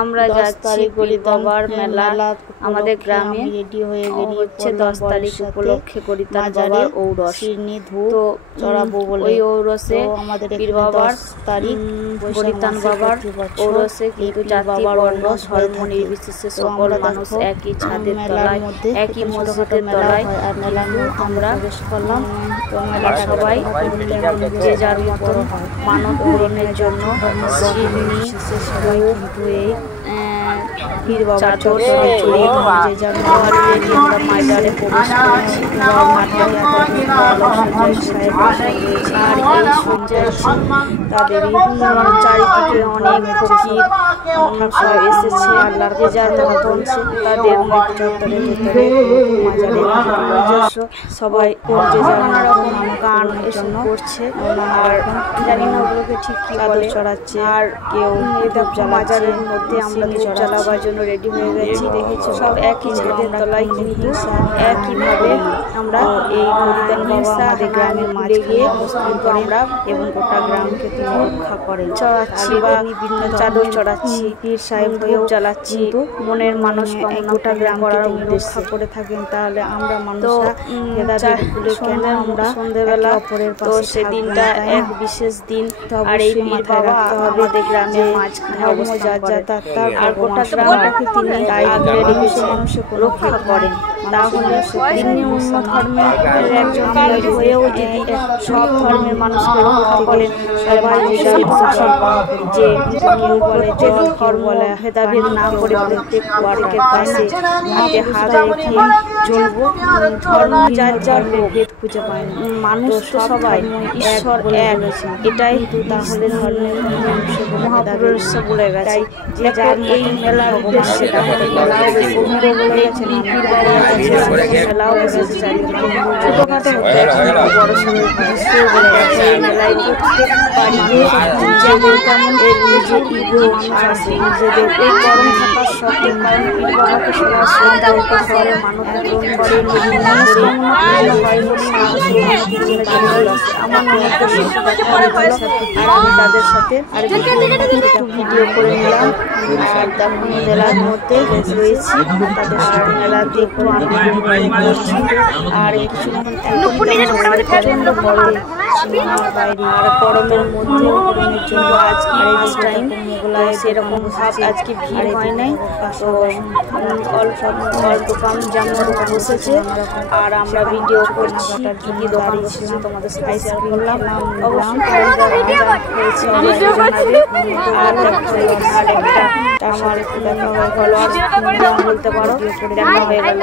আমরা যাচ্ছি পীর বাবার মেলা আমাদের গ্রামে রেডি হয়ে বেরিয়েছে 10 তারিখ উপলক্ষে গরিতান বাবার ঔরস তো চড়াবো বলে ওই ঔরসে আমাদের পীর বাবার তারিখ গরিতান বাবার ঔরসে কিন্তু জাতি বর্ণ ধর্ম নির্বিশেষে সকল মানুষ একই ছাদের তলায় একই মসজিদের তলায় আর মেলা আমরা প্রবেশ করলাম। তো মেলা সবাই যে যার মতন মানত পূরণের জন্য সবাই কিন্তু এই পীর বাবার চরণে চড়ে যে যার আমরা ময়দানে প্রবেশ করছি। আর এই সঞ্জয় তাদেরই চারিদিকে অনেক ফকির সব এসেছে আল্লাহর যে যার মতন তাদের চত্বরের ভিতরে সবাই যে যার রকম গান এসব করছে আর জানি না ওগুলোকে ঠিক কি বলে চড়াচ্ছে আর কেউ বাজারের মধ্যে আমরা চালাবার জন্য রেডি হয়ে গেছি। দেখেছি সব একই ছাদের তলায় কিন্তু একইভাবে আমরা এই গরিতান বাবা আমাদের গ্রামের মাঝে গিয়ে অবস্থান করেন আমরা এবং গোটা গ্রামকে তিনি রক্ষা করেন। চড়াচ্ছি বা বিভিন্ন চাদর চড়াচ্ছি পীর সাহেব হয়েও চালাচ্ছি কিন্তু মনের মানুষ গোটা গ্রাম রক্ষা করে থাকেন। তাহলে আমরা মানুষরা আমরা সন্ধ্যেবেলা অপরের পাশে সেদিনটা এক বিশেষ দিন আর এই পীর বাবা আমাদের গ্রামের মাঝখানে অবস্থান করেন আর গোটা গ্রামটাকে তিনি আগলে রেখেছেন রক্ষা করেন। তাহলে তিনি অন্য ধর্মের একজন হয়েও যদি সব ধর্মের মানুষকে রক্ষা করেন সবাই যে কেউ বলে জল কেউ বলে ভেদাভেদ না করে প্রত্যেক ওয়ার্ডের পাশে হাতে হাত রেখে চলবো। ধর্ম যার যার ভেদ খুঁজে পায় না, মানুষ তো সবাই ঈশ্বর এক, এটাই তাহলে ধর্মের মহাপুরুষ বলে গেছে যে যার এই মেলার উদ্দেশ্যে মেলাও এসেছে চারিদিকে ছোটখাটো বড় সড়ো বলে গেছে। এই মেলায় প্রত্যেক বাড়িতে নিজেদের কেমন এর নিজে ইগো আছে নিজেদের এই গরম থাকার সত্ত্বে কারণ পীর বাবাকে সবাই শ্রদ্ধা করে মানত পূরণ করে মনস্কামনা পূরণ হয় বলে আমার মনকে আর আমি তাদের সাথে আর ভিডিও করে নিলাম আর তখন মেলার মধ্যে রয়েছি তাদের সাথে মেলা দেখবো আনন্দ করছি আর কিছুক্ষণ বাইরে আর গরমের মধ্যে গরমের জন্য আজকে ফার্স্ট টাইম মোগলায় সেরকম ভাব আজকে ভিড় হয় নাই। তো অল্প কম যেমন বসেছে আর আমরা ভিডিও করছি কি কি দোকান বসেছে তোমাদের সাথে শেয়ার করলাম। অবশ্যই হয়েছে আর একটা আমার দেখা হয়ে গেল আর বলতে পারো দেখা হয়ে গেল।